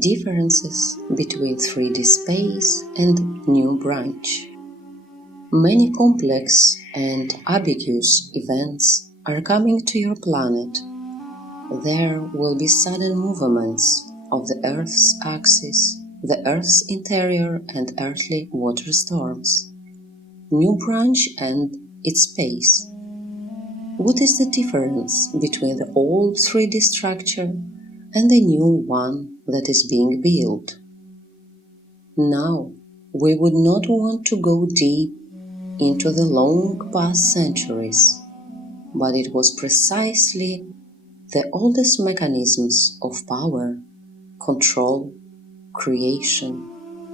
Differences between 3D space and new branch. Many complex and ambiguous events are coming to your planet. There will be sudden movements of the Earth's axis, the Earth's interior and earthly water storms. New branch and its space. What is the difference between the old 3D structure and the new one that is being built? Now, we would not want to go deep into the long past centuries, but it was precisely the oldest mechanisms of power, control, creation,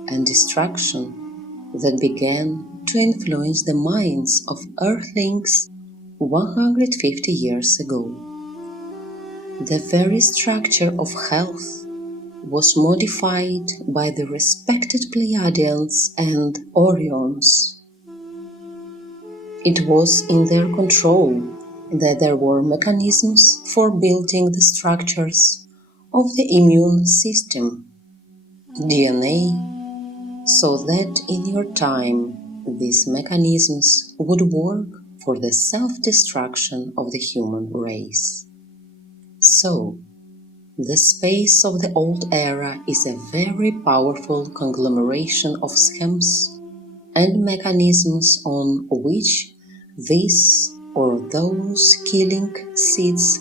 and destruction that began to influence the minds of Earthlings 150 years ago. The very structure of health was modified by the respected Pleiadians and Orions. It was in their control that there were mechanisms for building the structures of the immune system, DNA, so that in your time these mechanisms would work for the self-destruction of the human race. So, the space of the old era is a very powerful conglomeration of schemes and mechanisms on which this or those killing seeds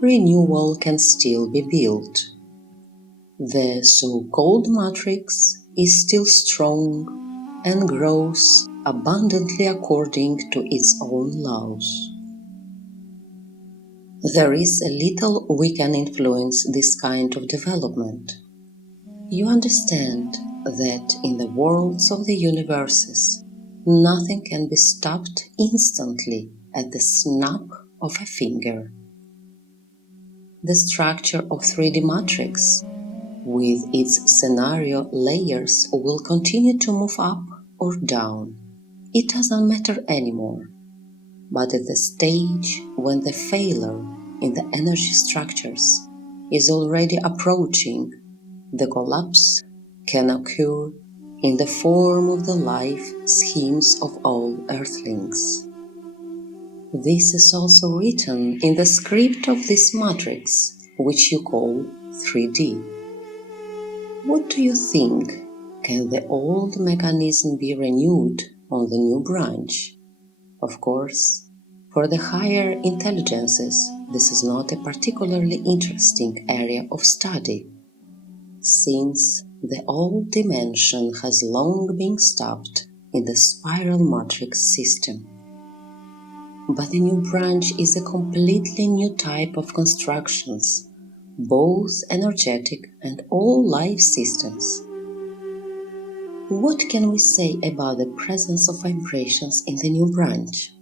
renewal can still be built. The so-called matrix is still strong and grows abundantly according to its own laws. There is a little we can influence this kind of development. You understand that in the worlds of the universes, nothing can be stopped instantly at the snap of a finger. The structure of 3D matrix, with its scenario layers, will continue to move up or down. It doesn't matter anymore. But at the stage when the failure in the energy structures is already approaching, the collapse can occur in the form of the life schemes of all Earthlings. This is also written in the script of this matrix, which you call 3D. What do you think? Can the old mechanism be renewed on the new branch? Of course, for the higher intelligences, this is not a particularly interesting area of study, since the old dimension has long been stopped in the spiral matrix system. But the new branch is a completely new type of constructions, both energetic and all life systems. What can we say about the presence of vibrations in the new branch?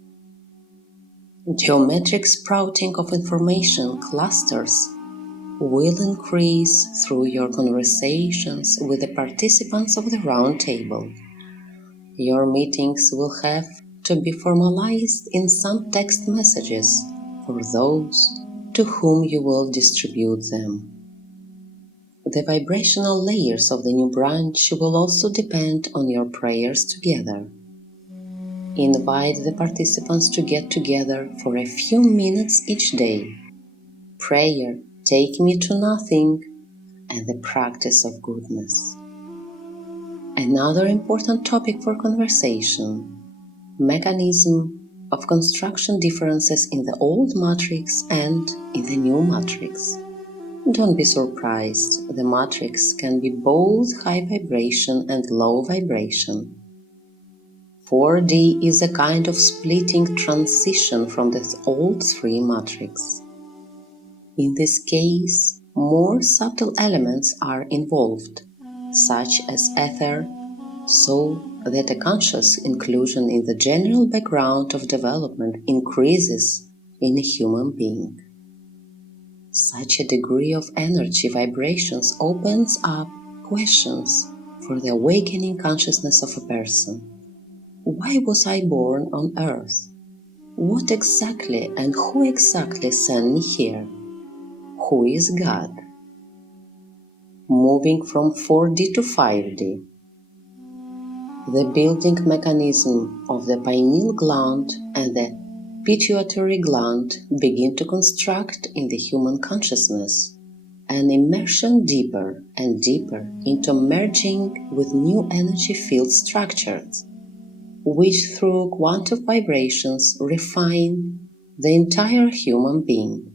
Geometric sprouting of information clusters will increase through your conversations with the participants of the round table. Your meetings will have to be formalized in some text messages for those to whom you will distribute them. The vibrational layers of the new branch will also depend on your prayers together. Invite the participants to get together for a few minutes each day. Prayer, take me to nothing, and the practice of goodness. Another important topic for conversation: mechanism of construction differences in the old matrix and in the new matrix. Don't be surprised, the matrix can be both high vibration and low vibration. 4D is a kind of splitting transition from the old 3 matrix. In this case, more subtle elements are involved, such as ether, so that a conscious inclusion in the general background of development increases in a human being. Such a degree of energy vibrations opens up questions for the awakening consciousness of a person. Why was I born on earth? What exactly and who exactly sent me here? Who is God? moving from 4D to 5D. The building mechanism of the pineal gland and the pituitary gland begin to construct in the human consciousness an immersion deeper and deeper into merging with new energy field structures, which through quantum vibrations refine the entire human being.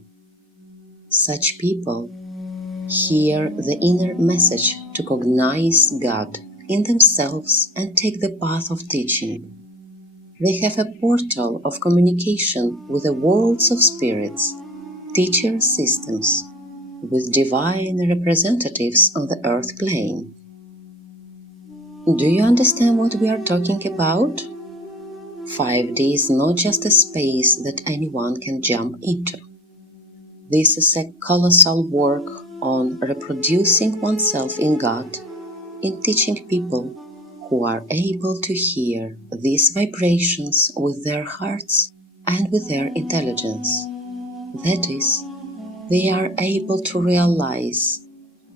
Such people hear the inner message to cognize God in themselves and take the path of teaching. They have a portal of communication with the worlds of spirits, teacher systems, with divine representatives on the earth plane. Do you understand what we are talking about? 5D is not just a space that anyone can jump into. This is a colossal work on reproducing oneself in God, in teaching people who are able to hear these vibrations with their hearts and with their intelligence. That is, they are able to realize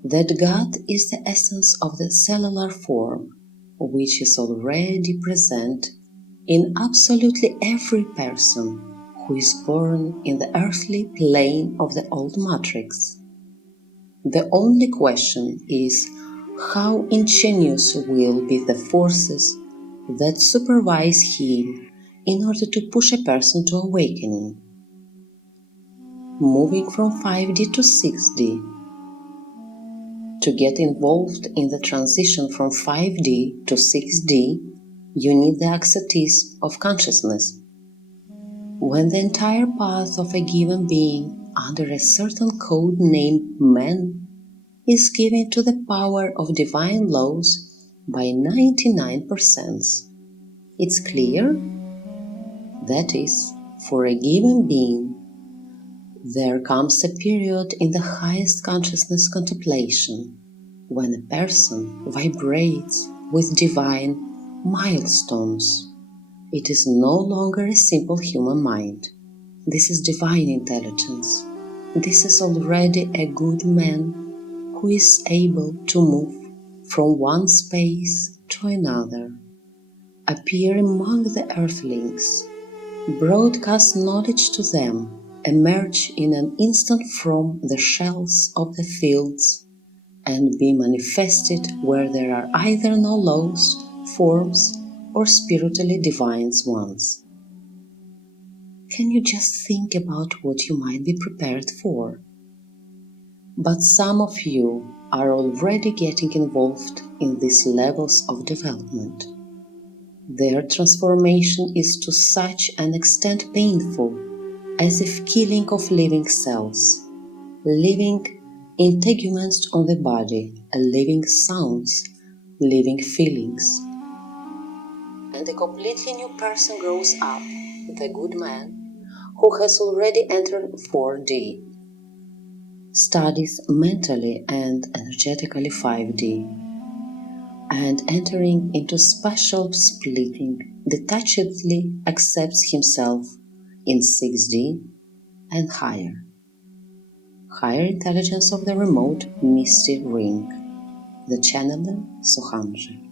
that God is the essence of the cellular form, which is already present in absolutely every person who is born in the earthly plane of the old matrix. The only question is how ingenious will be the forces that supervise him in order to push a person to awakening. Moving from 5D to 6D. To get involved in the transition from 5D to 6D, you need the expertise of consciousness. When the entire path of a given being under a certain code named man is given to the power of divine laws by 99%, it's clear? That is, for a given being, there comes a period in the highest consciousness contemplation when a person vibrates with divine milestones. It is no longer a simple human mind. This is divine intelligence. This is already a good man who is able to move from one space to another, appear among the earthlings, broadcast knowledge to them, emerge in an instant from the shells of the fields, and be manifested where there are either no laws, forms, or spiritually divine ones. Can you just think about what you might be prepared for? But some of you are already getting involved in these levels of development. Their transformation is to such an extent painful as if killing of living cells, living integuments on the body, living sounds, living feelings. And a completely new person grows up, the good man, who has already entered 4D, studies mentally and energetically 5D, and entering into special splitting, detachedly accepts himself in 6D and higher. Higher intelligence of the remote Misty ring, the channeler Sohandji.